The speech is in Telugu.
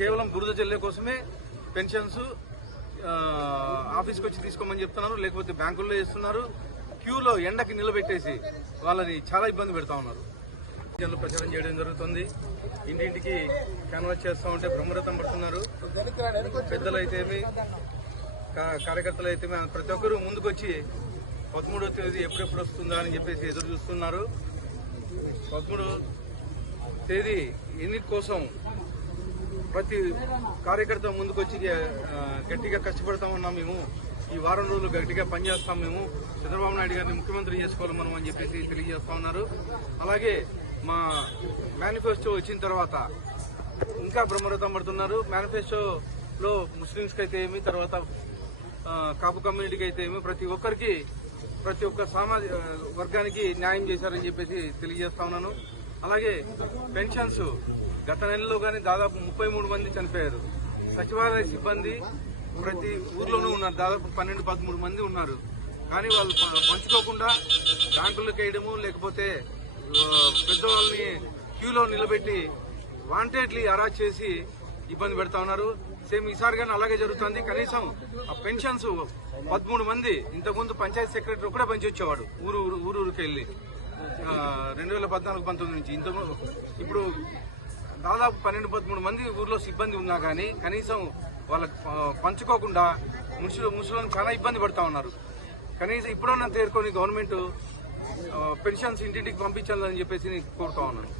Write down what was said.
కేవలం బురద చెల్లె కోసమే పెన్షన్స్ ఆఫీస్కి వచ్చి తీసుకోమని చెప్తున్నారు లేకపోతే బ్యాంకుల్లో చేస్తున్నారు. క్యూలో ఎండకి నిలబెట్టేసి వాళ్ళని చాలా ఇబ్బంది పెడతా ఉన్నారు. జనాలు ప్రచారం చేయడం జరుగుతుంది. ఇంటింటికి క్యాన్వాస్ చేస్తూ ఉంటే బ్రహ్మరథం పడుతున్నారు. పెద్దలు అయితేమి కార్యకర్తలు అయితే ప్రతి ఒక్కరూ ముందుకొచ్చి పదమూడవ తేదీ ఎప్పుడెప్పుడు వస్తుందా అని చెప్పేసి ఎదురు చూస్తున్నారు. పదమూడవ తేదీ ఎన్నిక కోసం ప్రతి కార్యకర్త ముందుకొచ్చి గట్టిగా కష్టపడతా ఉన్నాం మేము. ఈ వారం రోజులు గట్టిగా పనిచేస్తాం మేము. చంద్రబాబు నాయుడు గారిని ముఖ్యమంత్రి చేసుకోవాలి మనం అని చెప్పేసి తెలియజేస్తా ఉన్నారు. అలాగే మా మేనిఫెస్టో వచ్చిన తర్వాత ఇంకా బ్రహ్మరథం పడుతున్నారు. మేనిఫెస్టోలో ముస్లింస్కి అయితే ఏమి తర్వాత కాపు కమ్యూనిటీకి అయితే ఏమి ప్రతి ఒక్కరికి ప్రతి ఒక్క సామాజిక వర్గానికి న్యాయం చేశారని చెప్పేసి తెలియజేస్తా ఉన్నాను. అలాగే పెన్షన్స్ గత నెలలో కానీ దాదాపు ముప్పై మూడు మంది చనిపోయారు. సచివాలయ సిబ్బంది ప్రతి ఊర్లోనూ ఉన్నారు. దాదాపు పన్నెండు పదమూడు మంది ఉన్నారు. కానీ వాళ్ళు పంచుకోకుండా బ్యాంకులకు వేయడము లేకపోతే పెద్దవాళ్ళని క్యూలో నిలబెట్టి వాంటెడ్లీ అరాజ్ చేసి ఇబ్బంది పెడతా ఉన్నారు. సేమ్ ఈసారి కానీ అలాగే జరుగుతుంది. కనీసం ఆ పెన్షన్స్ పదమూడు మంది ఇంతకుముందు పంచాయతీ సెక్రటరీ ఒకటే పనిచేసేవాడు ఊరు ఊరు ఊరు ఊరికి వెళ్ళి. రెండు వేల పద్నాలుగు పంతొమ్మిది నుంచి. ఇంత ఇప్పుడు దాదాపు పన్నెండు పదమూడు మంది ఊర్లో సిబ్బంది ఉన్నా కానీ కనీసం వాళ్ళకి పంచుకోకుండా ముసలు ముసలను చాలా ఇబ్బంది పడతా ఉన్నారు. కనీసం ఇప్పుడన్నా తేరుకొని గవర్నమెంట్ పెన్షన్స్ ఇంటింటికి పంపించాలని చెప్పేసి నేను కోరుతా ఉన్నాను.